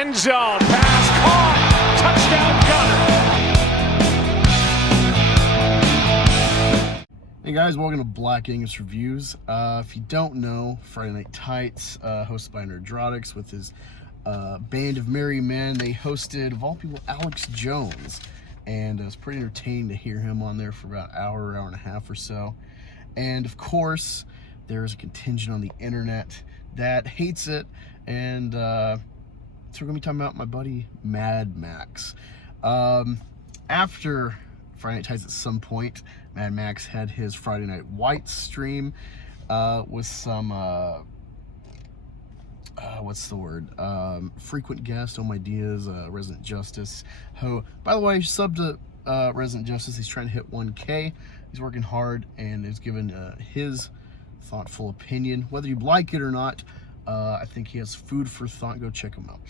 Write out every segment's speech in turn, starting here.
end zone. Pass caught. Touchdown Gunner. Hey guys, welcome to Black Angus Reviews. If you don't know, Friday Night Tights, hosted by Nerdrotics with his band of merry men, they hosted, of all people, Alex Jones. And it was pretty entertaining to hear him on there for about an hour and a half or so. And of course, there's a contingent on the internet that hates it. And so we're going to be talking about my buddy Mad Max. After Friday Night Tights at some point, Mad Max had his Friday Night Whites stream with some, what's the word? Frequent guest, Oh My Diaz, Resident Justice. By the way, sub to Resident Justice. He's trying to hit 1K. He's working hard and is giving his thoughtful opinion. Whether you like it or not, I think he has food for thought. Go check him out.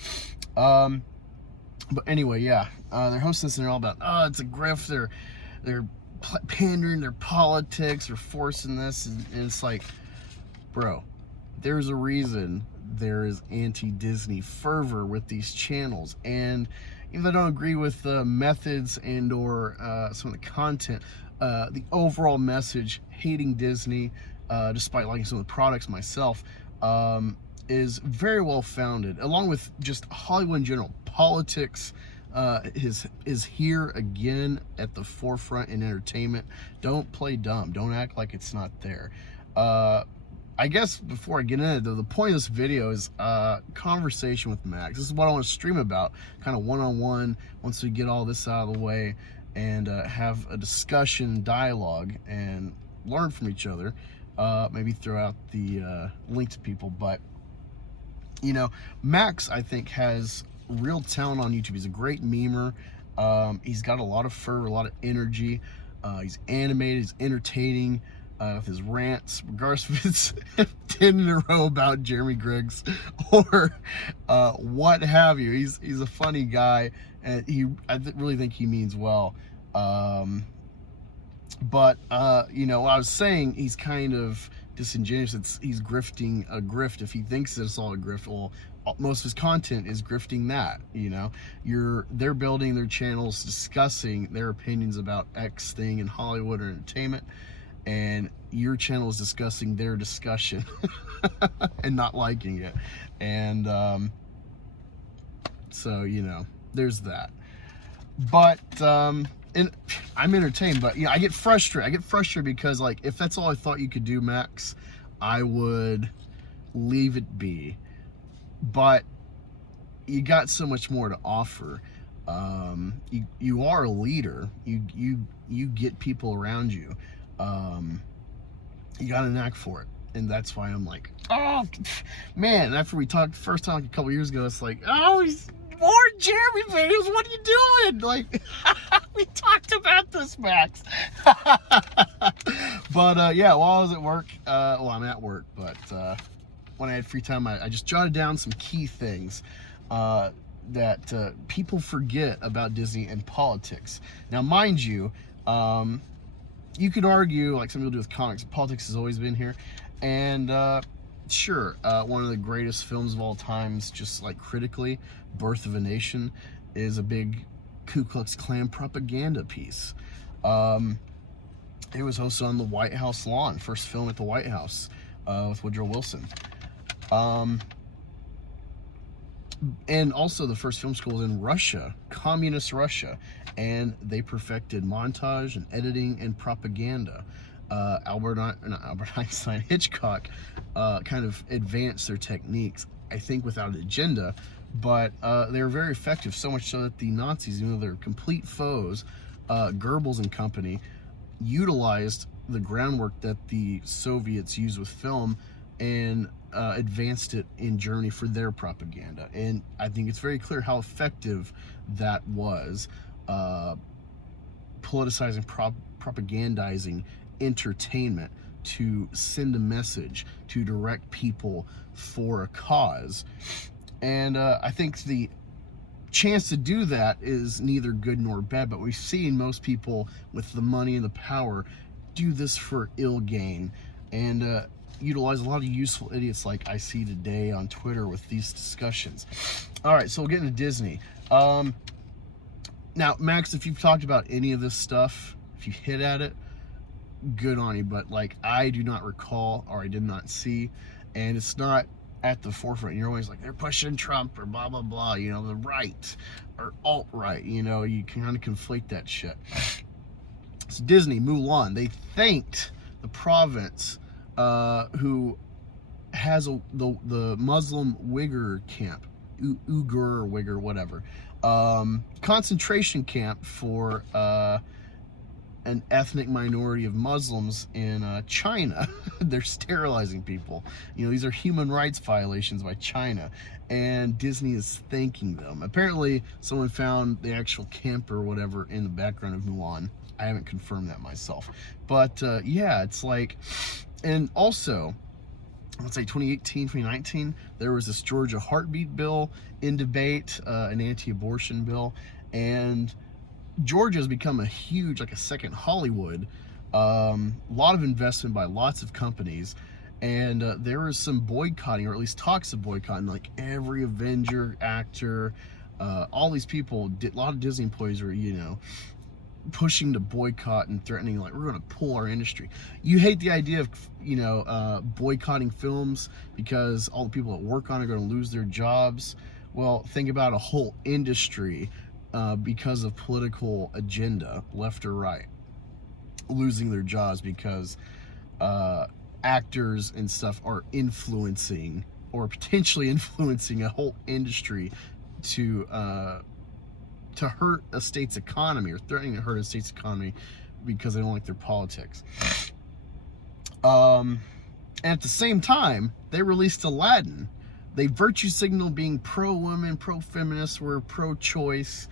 But anyway, yeah, they're hosting this and they're all about, oh, it's a grift. They're pandering their politics. They're forcing this, and it's like, bro, there's a reason there is anti-Disney fervor with these channels. And even though I don't agree with the methods and or some of the content, the overall message, hating Disney, despite liking some of the products myself, is very well founded, along with just Hollywood in general. Politics is here again at the forefront in entertainment. Don't play dumb. Don't act like it's not there. I guess before I get into it, though, the point of this video is conversation with Max. This is what I want to stream about, kind of one-on-one, once we get all this out of the way, and have a discussion, dialogue, and learn from each other. Maybe throw out the link to people. But, you know, Max, I think, has real talent on YouTube. He's a great memer. He's got a lot of fervor, a lot of energy. He's animated, he's entertaining with his rants, regardless if it's 10 in a row about Jeremy Griggs or what have you. He's a funny guy, and I really think he means well. But you know, what I was saying, he's kind of disingenuous. He's grifting a grift. If he thinks that it's all a grift, well, most of his content is grifting that. You know, they're building their channels, discussing their opinions about X thing in Hollywood or entertainment, and your channel is discussing their discussion and not liking it. And so, you know, there's that. But and I'm entertained, but you know, I get frustrated because, like, if that's all I thought you could do, Max, I would leave it be. But you got so much more to offer. You are a leader. You get people around you. You got a knack for it, and that's why I'm like, oh man. After we talked first time, like, a couple years ago, it's like, oh, he's more Jeremy videos. What are you doing? Like, we talked about this, Max. But yeah, while I was at work, well, I'm at work, but when I had free time, I just jotted down some key things that people forget about Disney and politics. Now, mind you, you could argue, like some people do with comics, politics has always been here. And sure, one of the greatest films of all times, just like critically, Birth of a Nation, is a big Ku Klux Klan propaganda piece. It was hosted on the White House lawn, first film at the White House with Woodrow Wilson. And also the first film school in Russia, communist Russia, and they perfected montage and editing and propaganda. Hitchcock kind of advanced their techniques, I think without an agenda, but they were very effective, so much so that the Nazis, even though they're complete foes, Goebbels and company, utilized the groundwork that the Soviets used with film and advanced it in Germany for their propaganda. And I think it's very clear how effective that was, politicizing, propagandizing entertainment to send a message, to direct people for a cause. And I think the chance to do that is neither good nor bad, but we've seen most people with the money and the power do this for ill gain. And utilize a lot of useful idiots like I see today on Twitter with these discussions. All right, so we'll get into Disney. Now, Max, if you've talked about any of this stuff, if you hit at it, good on you. But like, I do not recall, or I did not see, and it's not at the forefront. You're always like, they're pushing Trump or blah blah blah, you know, the right or alt-right, you know, you can kind of conflate that shit. So Disney, Mulan, they thanked the province who has the Muslim Uyghur camp, Uyghur or Uyghur, whatever, concentration camp for an ethnic minority of Muslims in China. They're sterilizing people. You know, these are human rights violations by China, and Disney is thanking them. Apparently, someone found the actual camp or whatever in the background of Mulan. I haven't confirmed that myself, but yeah, it's like, and also, let's say 2018, 2019, there was this Georgia heartbeat bill in debate, an anti-abortion bill, and Georgia has become a huge, like a second Hollywood, a lot of investment by lots of companies, and there was some boycotting, or at least talks of boycotting, like every Avenger actor, all these people, a lot of Disney employees were, you know, pushing to boycott and threatening, like, we're going to pull our industry. You hate the idea of, you know, boycotting films because all the people that work on it are going to lose their jobs. Well, think about a whole industry because of political agenda, left or right, losing their jobs because actors and stuff are influencing or potentially influencing a whole industry to hurt a state's economy, or threatening to hurt a state's economy because they don't like their politics. And at the same time, they released Aladdin. They virtue signal being pro-women, pro-feminist, we're pro-choice,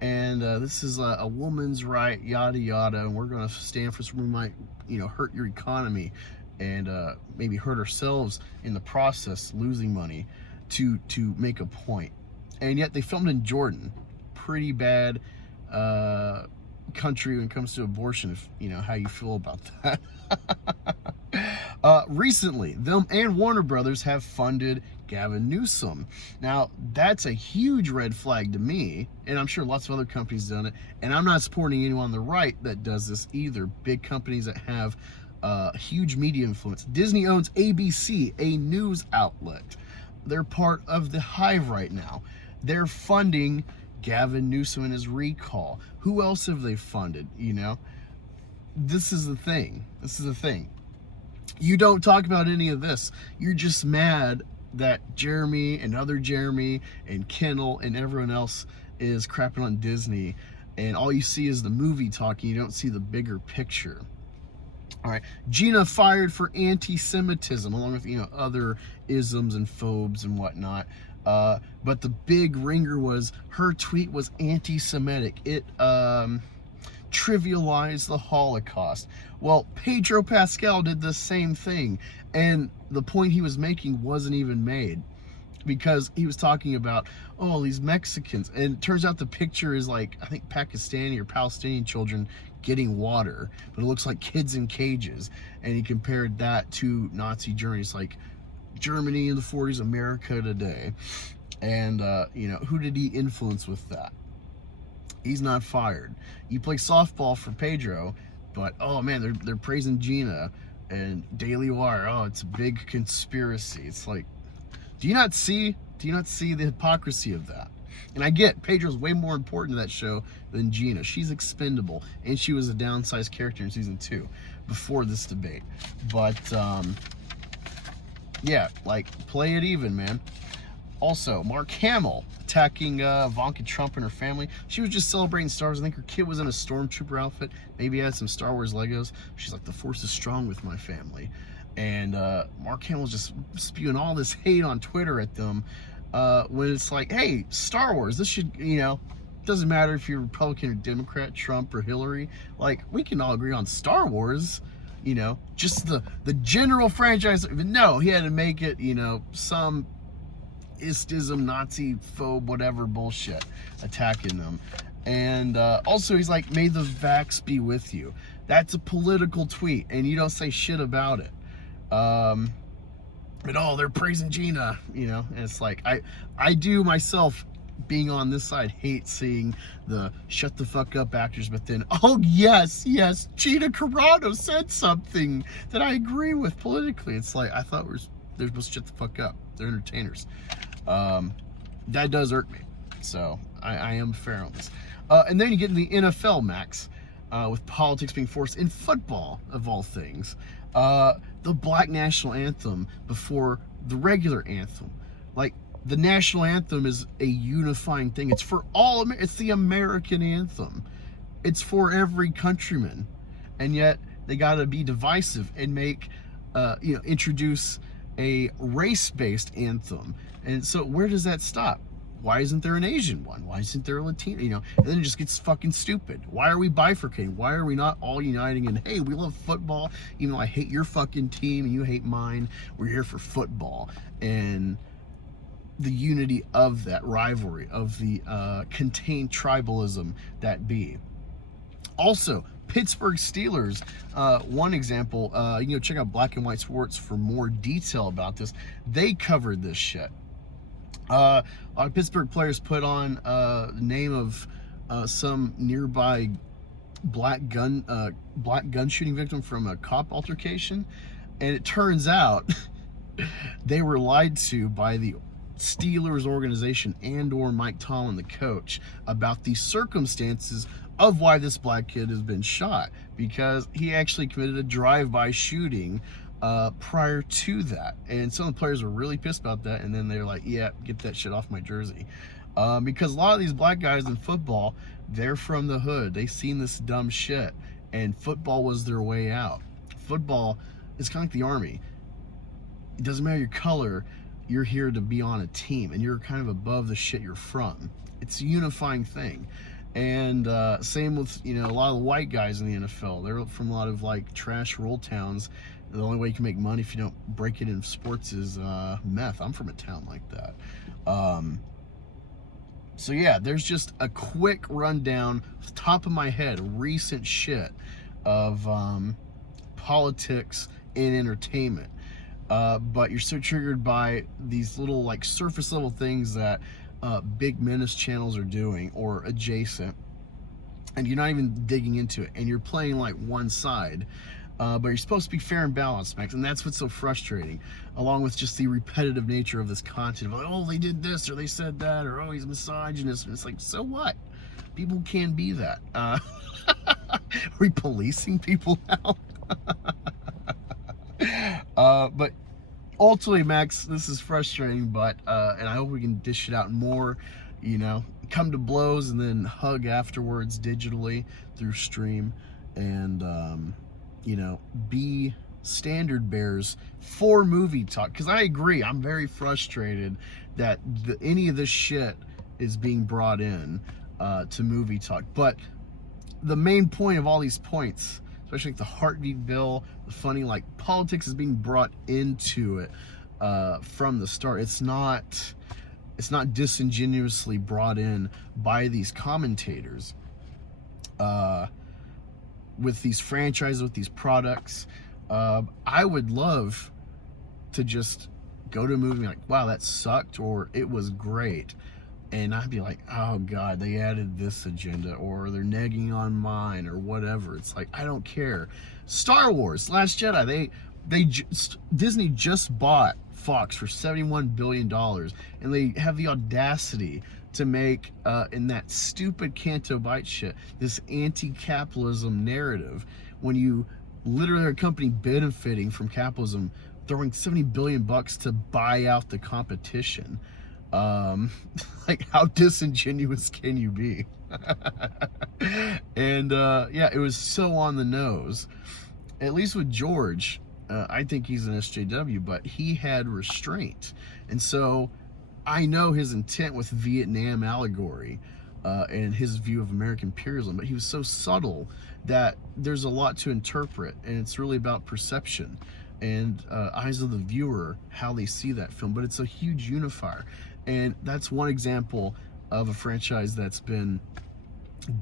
and this is a woman's right, yada yada, and we're going to stand for something that might, you know, hurt your economy and maybe hurt ourselves in the process, losing money to make a point. And yet they filmed in Jordan. Pretty bad country when it comes to abortion, if you know how you feel about that. Recently, them and Warner Brothers have funded Gavin Newsom. Now, that's a huge red flag to me, and I'm sure lots of other companies done it, and I'm not supporting anyone on the right that does this either. Big companies that have huge media influence. Disney owns ABC, a news outlet. They're part of the Hive right now. They're funding Gavin Newsom and his recall. Who else have they funded? You know, this is the thing. You don't talk about any of this. You're just mad that Jeremy and other Jeremy and Kendall and everyone else is crapping on Disney, and all you see is the movie talking. You don't see the bigger picture. All right, Gina fired for anti-Semitism, along with, you know, other isms and phobes and whatnot. But the big ringer was her tweet was anti-Semitic. It trivialized the Holocaust. Well, Pedro Pascal did the same thing, and the point he was making wasn't even made, because he was talking about, oh, these Mexicans, and it turns out the picture is like, I think Pakistani or Palestinian children getting water, but it looks like kids in cages, and he compared that to Nazi Germany. It's like Germany in the 40s, America today. And you know, who did he influence with that? He's not fired. You play softball for Pedro, but oh man, they're praising Gina and Daily Wire. Oh, it's a big conspiracy. It's like, do you not see the hypocrisy of that? And I get Pedro's way more important to that show than Gina. She's expendable, and she was a downsized character in season 2 before this debate. But yeah, like, play it even, man. Also, Mark Hamill attacking Ivanka Trump and her family. She was just celebrating Star Wars. I think her kid was in a stormtrooper outfit. Maybe had some Star Wars Legos. She's like, the Force is strong with my family. And Mark Hamill's just spewing all this hate on Twitter at them, when it's like, hey, Star Wars, this should, you know, doesn't matter if you're Republican or Democrat, Trump or Hillary. Like, we can all agree on Star Wars. You know, just the general franchise. No, he had to make it, you know, some istism, Nazi phobe, whatever bullshit, attacking them. And also he's like, may the vax be with you. That's a political tweet, and you don't say shit about it. But oh, they're praising Gina, you know, and it's like I do myself, being on this side, hate seeing the shut the fuck up actors, but then, oh yes, Gina Carano said something that I agree with politically. It's like, I thought they're supposed to shut the fuck up. They're entertainers. That does irk me. So I am fair on this. And then you get in the NFL, Max, with politics being forced in football, of all things. The Black National Anthem before the regular anthem. Like, the national anthem is a unifying thing. It's for all, it's the American anthem. It's for every countryman. And yet, they gotta be divisive and make, introduce a race-based anthem. And so, where does that stop? Why isn't there an Asian one? Why isn't there a Latino? And then it just gets fucking stupid. Why are we bifurcating? Why are we not all uniting in, hey, we love football, even though I hate your fucking team and you hate mine. We're here for football. And the unity of that rivalry, of the contained tribalism that be. Also, Pittsburgh Steelers, one example, check out Black and White Sports for more detail about this. They covered this shit. A lot of Pittsburgh players put on the name of some nearby black gun shooting victim from a cop altercation, and it turns out they were lied to by the Steelers organization and/or Mike Tomlin, the coach, about the circumstances of why this black kid has been shot, because he actually committed a drive-by shooting prior to that. And some of the players were really pissed about that, and then they're like, yeah, get that shit off my jersey. Because a lot of these black guys in football, they're from the hood. They've seen this dumb shit, and football was their way out. Football is kind of like the Army. It doesn't matter your color, you're here to be on a team, and you're kind of above the shit you're from. It's a unifying thing. And same with, a lot of the white guys in the NFL. They're from a lot of like trash rural towns. The only way you can make money if you don't break it in sports is meth. I'm from a town like that. So yeah, there's just a quick rundown, off the top of my head, recent shit of politics and entertainment. But you're so triggered by these little like surface level things that big menace channels are doing or adjacent, and you're not even digging into it, and you're playing like one side. But you're supposed to be fair and balanced, Max, and that's what's so frustrating, along with just the repetitive nature of this content. Like, oh, they did this, or they said that, or oh, he's misogynist. And it's like, so what? People can be that. Are we policing people now? But ultimately, Max, this is frustrating, but and I hope we can dish it out more, come to blows and then hug afterwards digitally through stream, and be standard bearers for movie talk. Because I agree, I'm very frustrated that any of this shit is being brought in to movie talk. But the main point of all these points, especially like the heartbeat bill, the funny, like, politics is being brought into it from the start. It's not disingenuously brought in by these commentators with these franchises, with these products. I would love to just go to a movie like, wow, that sucked, or it was great, and I'd be like, oh god, they added this agenda, or they're negging on mine, or whatever. It's like, I don't care. Star Wars Last Jedi, Disney just bought Fox for $71 billion, and they have the audacity to make in that stupid Canto Bight shit this anti-capitalism narrative, when you literally are a company benefiting from capitalism, throwing $70 billion to buy out the competition. Like, how disingenuous can you be? And yeah, it was so on the nose. At least with George, I think he's an SJW, but he had restraint, and so I know his intent with Vietnam allegory and his view of American imperialism, but he was so subtle that there's a lot to interpret, and it's really about perception and eyes of the viewer, how they see that film. But it's a huge unifier, and that's one example of a franchise that's been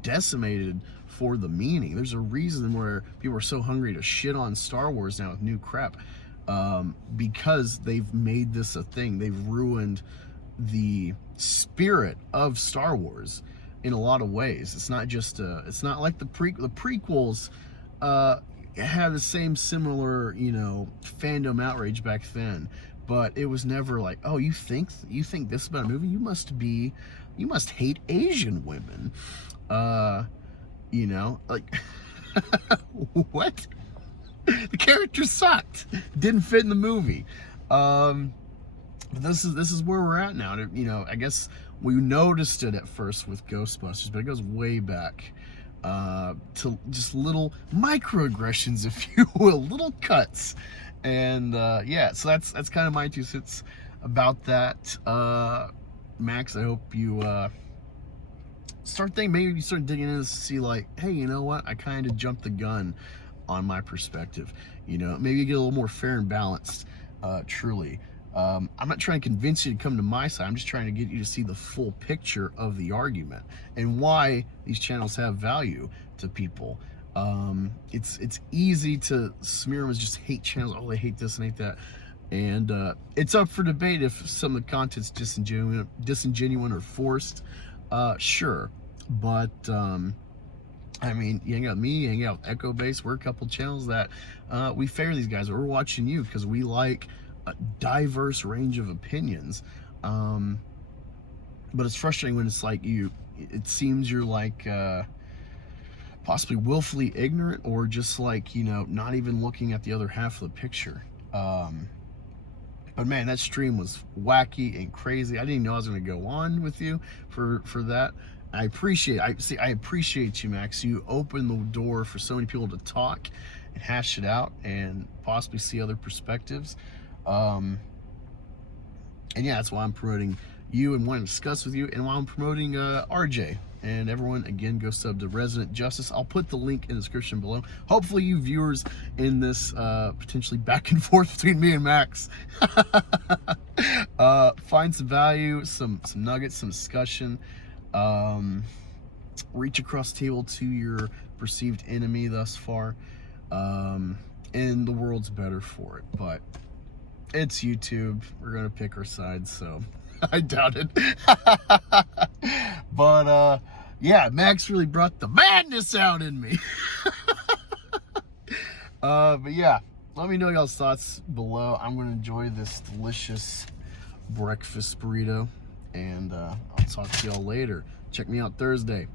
decimated for the meaning. There's a reason where people are so hungry to shit on Star Wars now with new crap. because they've made this a thing. They've ruined the spirit of Star Wars in a lot of ways. It's not just it's not like the prequels had the same similar, you know, fandom outrage back then, but it was never like, oh, you think this about a movie, you must hate Asian women, you know, like what? The character sucked, didn't fit in the movie. But this is where we're at now. You know, I guess we noticed it at first with Ghostbusters, but it goes way back to just little microaggressions, if you will, little cuts. And yeah, so that's kind of my 2 cents about that. Max, I hope you maybe you start digging in to see, like, hey, you know what, I kind of jumped the gun on my perspective. You know, maybe you get a little more fair and balanced, truly. I'm not trying to convince you to come to my side. I'm just trying to get you to see the full picture of the argument and why these channels have value to people. It's easy to smear them as just hate channels. Oh, they hate this and hate that. And it's up for debate if some of the content's disingenuine or forced. Sure. But I mean, you hang out with me, you hang out with Echo Base. We're a couple channels that we favor these guys. We're watching you because we like a diverse range of opinions. But it's frustrating when it's like it seems you're like possibly willfully ignorant, or just like, you know, not even looking at the other half of the picture. But man, that stream was wacky and crazy. I didn't know I was going to go on with you for that. I appreciate you, Max. You opened the door for so many people to talk and hash it out and possibly see other perspectives. And yeah, that's why I'm promoting you and wanting to discuss with you, and why I'm promoting RJ. And everyone, again, go sub to Resident Justice. I'll put the link in the description below. Hopefully you viewers in this potentially back and forth between me and Max find some value, some nuggets, some discussion. Reach across the table to your perceived enemy thus far. And the world's better for it. But it's YouTube. We're going to pick our sides, so I doubt it. But yeah, Max really brought the madness out in me. But yeah, let me know y'all's thoughts below. I'm gonna enjoy this delicious breakfast burrito, and I'll talk to y'all later. Check me out Thursday.